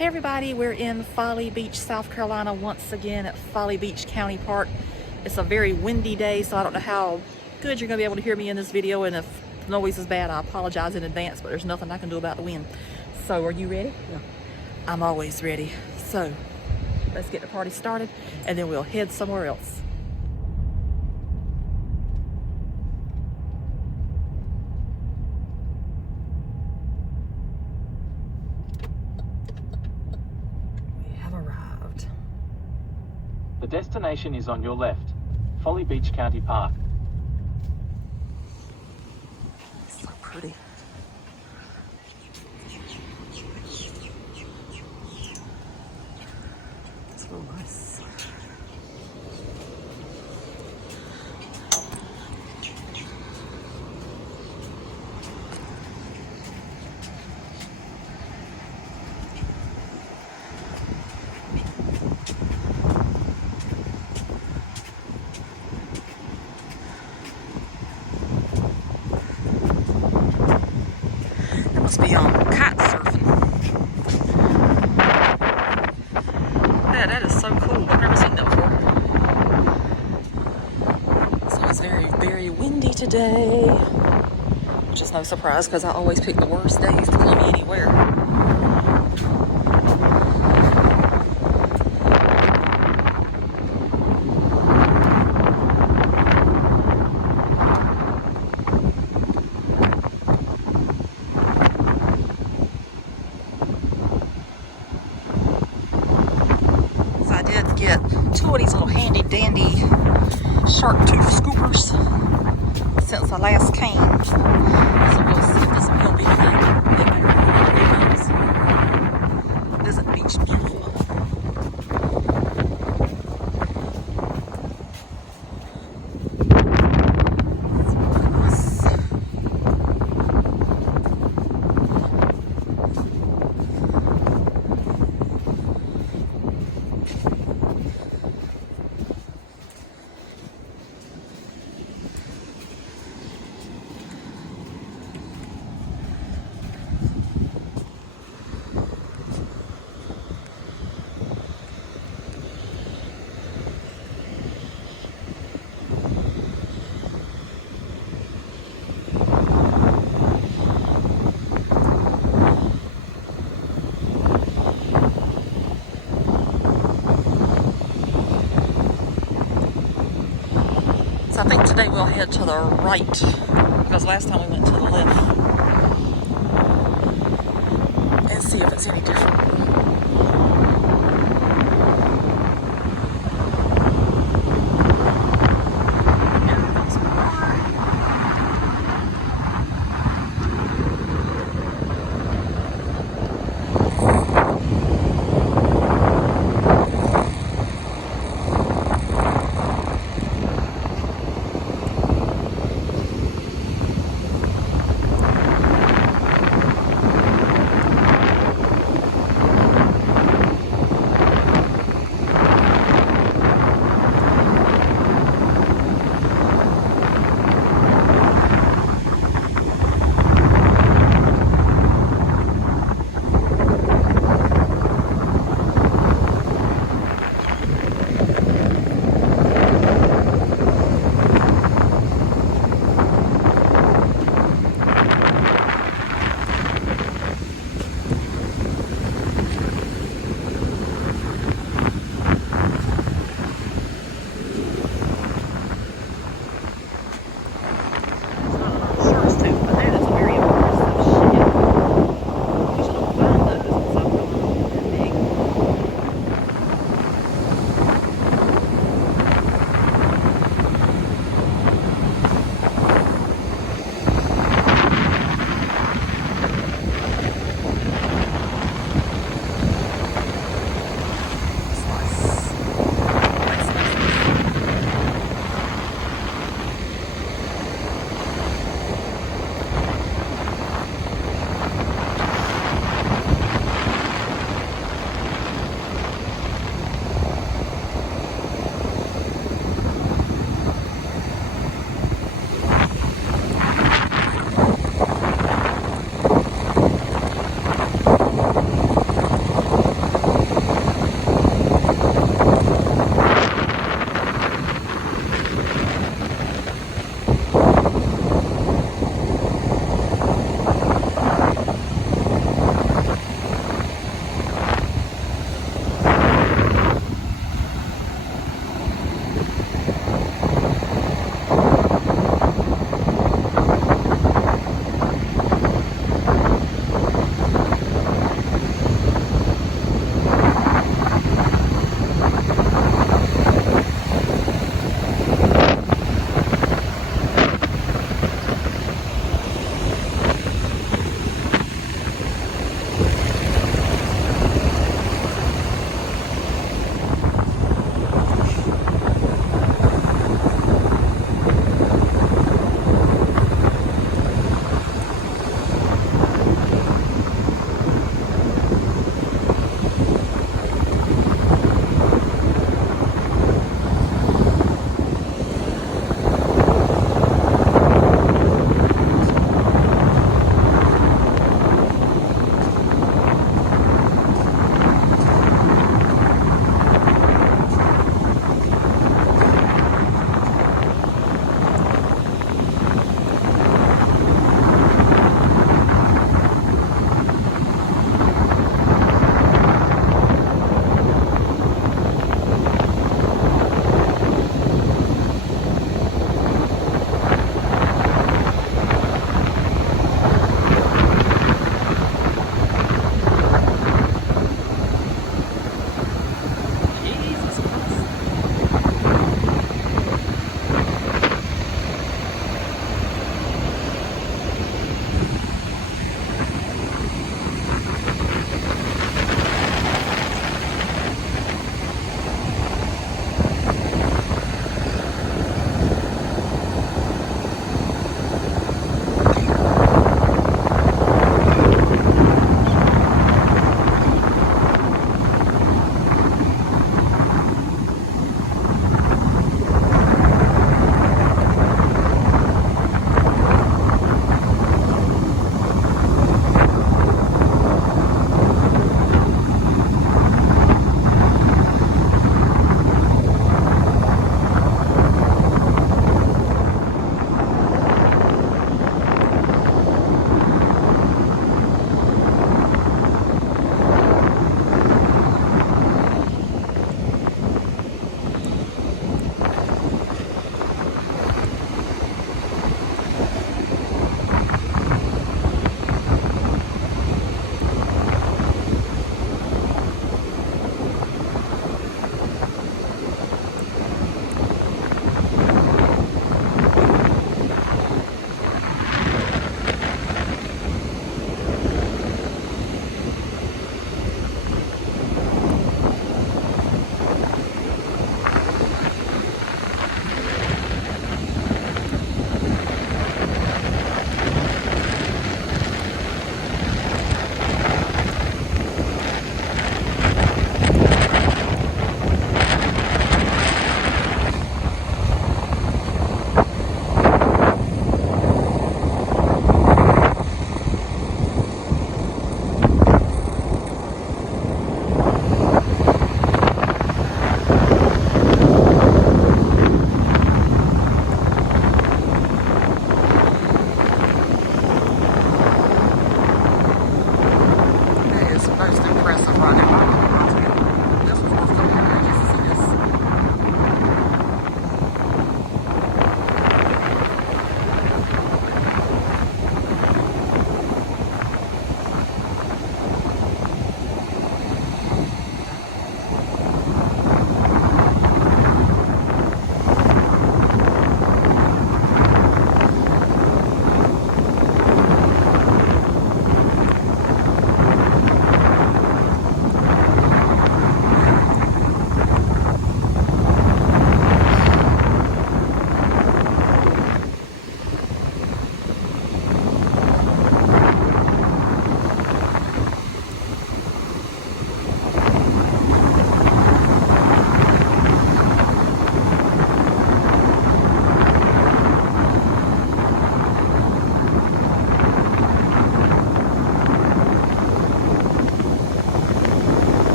Hey everybody, we're in Folly Beach, South Carolina once again at Folly Beach County Park. It's a very windy day, so I don't know how good you're going to be able to hear me in this video, and if the noise is bad, I apologize in advance, but there's nothing I can do about the wind. So, are you ready? Yeah. I'm always ready. So, let's get the party started, and then we'll head somewhere else. The destination is on your left, Folly Beach County Park. So pretty. It's real nice. Must be kitesurfing. Yeah, that is so cool. I've never seen that before. So it's very, very windy today, which is no surprise because I always pick the worst days to come anywhere. Get two of these little handy dandy shark tooth scoopers since I last came. So we'll see if this will be fun. Visit Beach Mule. I think today we'll head to the right, because last time we went to the left, and see if it's any different.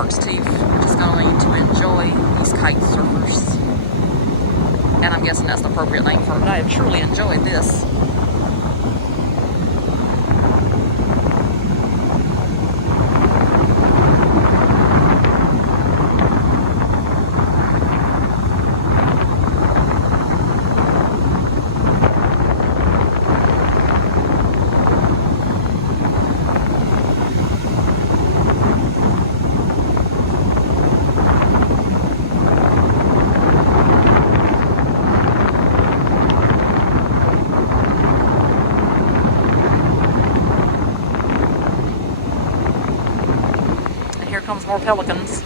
shark's teeth. I'm just going to enjoy these kite surfers. And I'm guessing that's the appropriate name for it, but I have truly enjoyed this. Here comes more pelicans.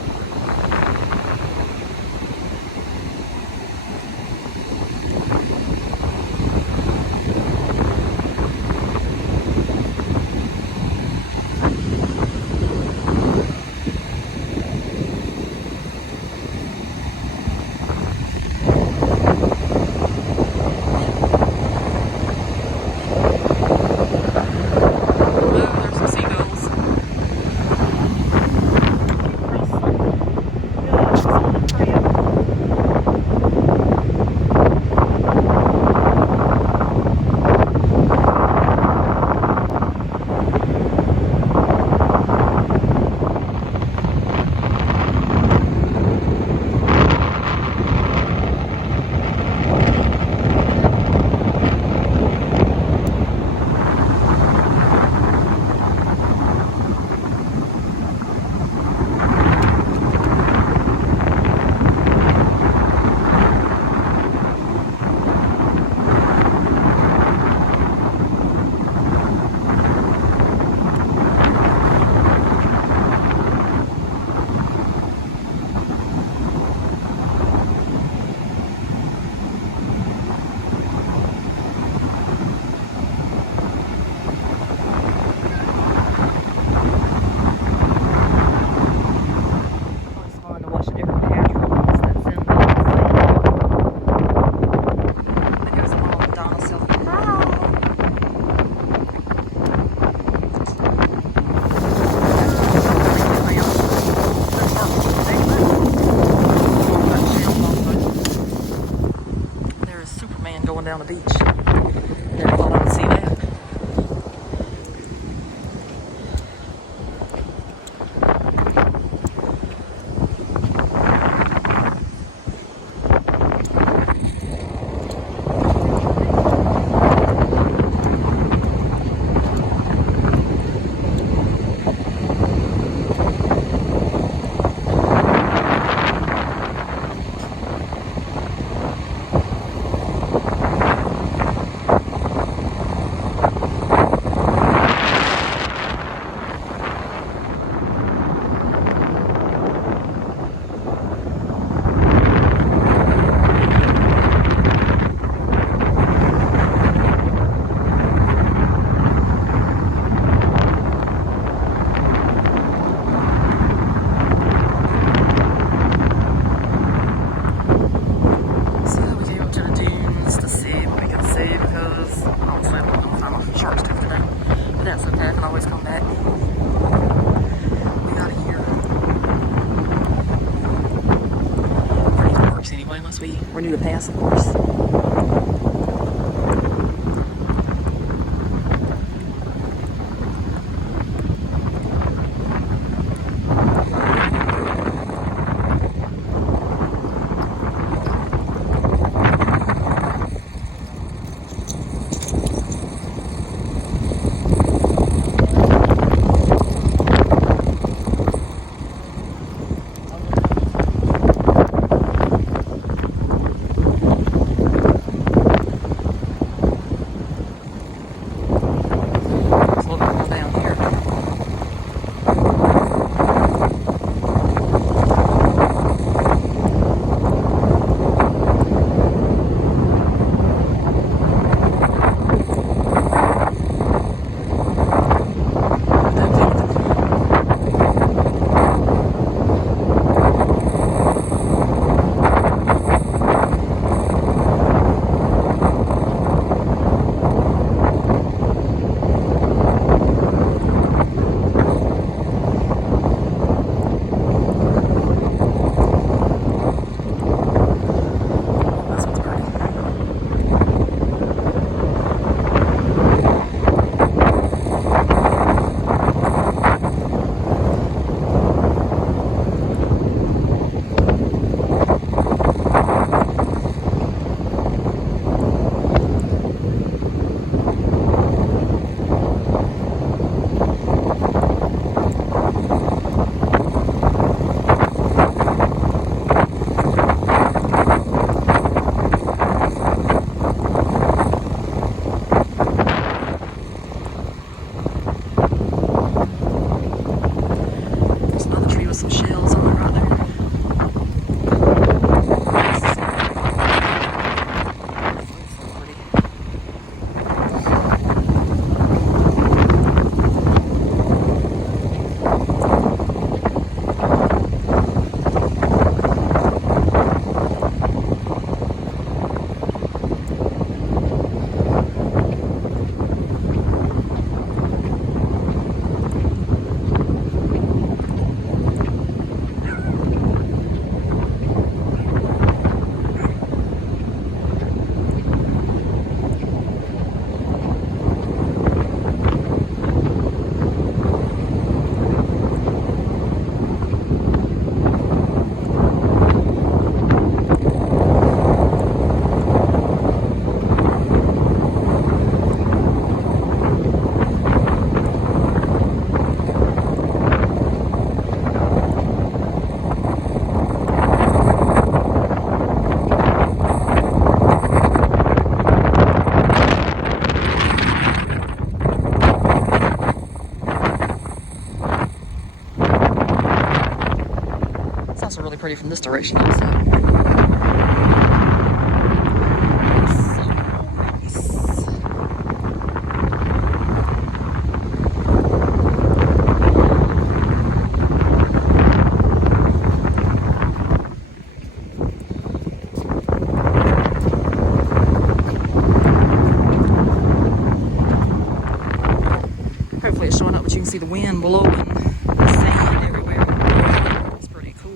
Going down the beach. Never thought I would see that. Renew the pass, of course. see the wind blowing sand everywhere. It's pretty cool.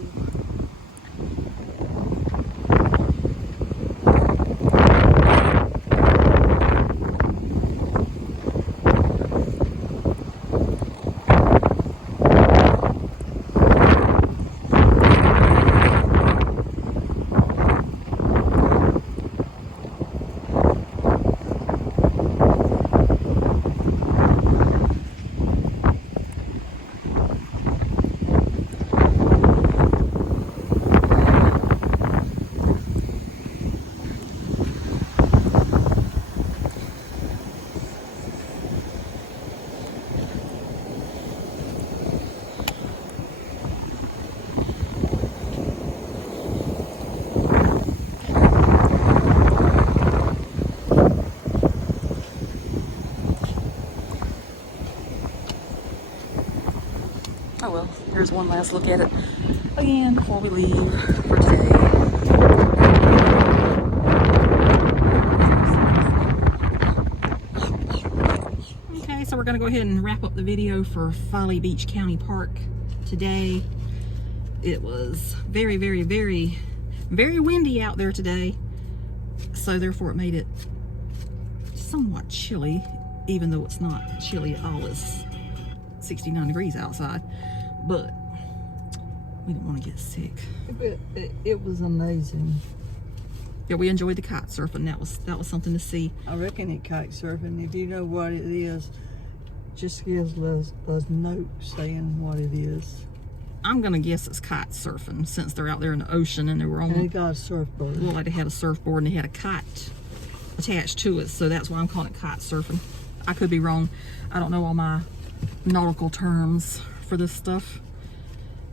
Oh well, here's one last look at it again before we leave for today. Okay, so we're gonna go ahead and wrap up the video for Folly Beach County Park today. It was very, very, very, very windy out there today, so therefore it made it somewhat chilly, even though it's not chilly at all. It's 69 degrees outside, but we didn't want to get sick. It was amazing. Yeah, we enjoyed the kite surfing. That was something to see. I reckon it kite surfing. If you know what it is, just give us a note saying what it is. I'm gonna guess it's kite surfing since they're out there in the ocean and they were on. And they got a surfboard. Well, like they had a surfboard and they had a kite attached to it, so that's why I'm calling it kite surfing. I could be wrong. I don't know all my nautical terms for this stuff,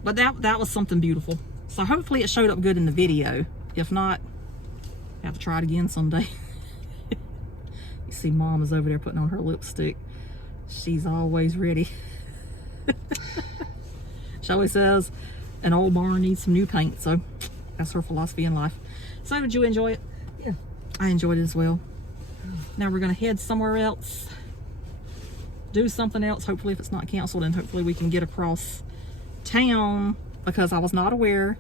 but that was something beautiful. So hopefully it showed up good in the video. If not, I have to try it again someday. You see Mom is over there putting on her lipstick. She's always ready. She always says an old barn needs some new paint, so that's her philosophy in life. So did you enjoy it? Yeah, I enjoyed it as well. Now we're gonna head somewhere else, do something else. Hopefully if it's not canceled, and hopefully we can get across town, because I was not aware.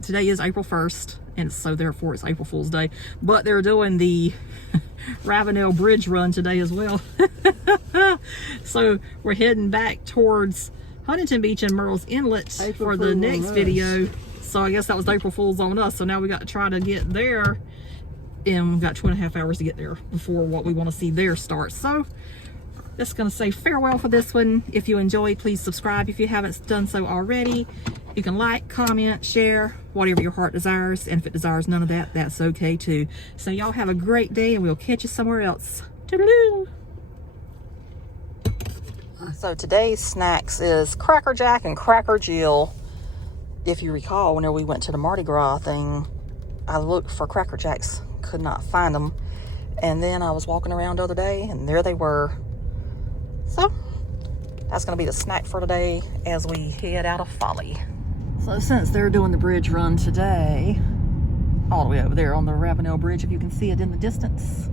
Today is April 1st, and so therefore it's April Fool's Day, but they're doing the Ravenel Bridge run today as well. So we're heading back towards Huntington Beach and Murrells Inlet for the next video. So I guess that was April Fool's on us. So now we got to try to get there, and we've got 2.5 hours to get there before what we want to see there starts. So just gonna say farewell for this one. If you enjoyed, please subscribe if you haven't done so already. You can like, comment, share, whatever your heart desires, and if it desires none of that, that's okay too. So y'all have a great day, and we'll catch you somewhere else. Toodaloo. So today's snacks is Cracker Jack and Cracker Jill. If you recall, whenever we went to the Mardi Gras thing, I looked for Cracker Jacks, could not find them, and then I was walking around the other day and there they were. So that's gonna be the snack for today as we head out of Folly. So since they're doing the bridge run today, all the way over there on the Ravenel Bridge, if you can see it in the distance,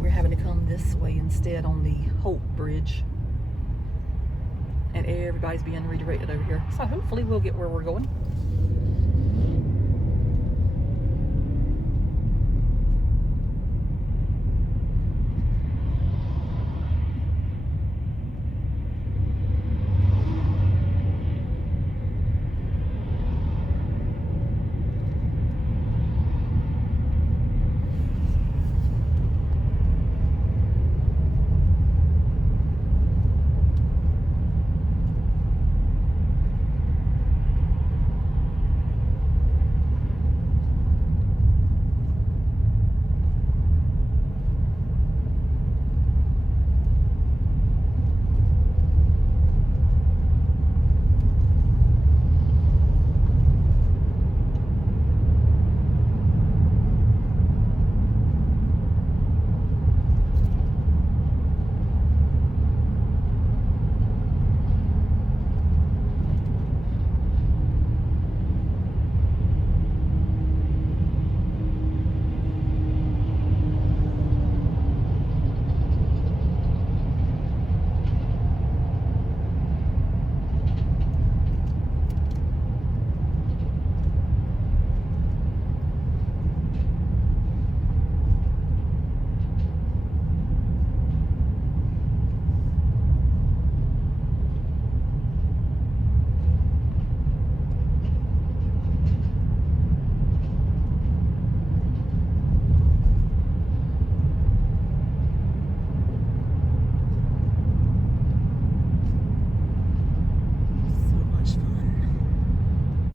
we're having to come this way instead on the Hope Bridge. And everybody's being redirected over here. So hopefully we'll get where we're going.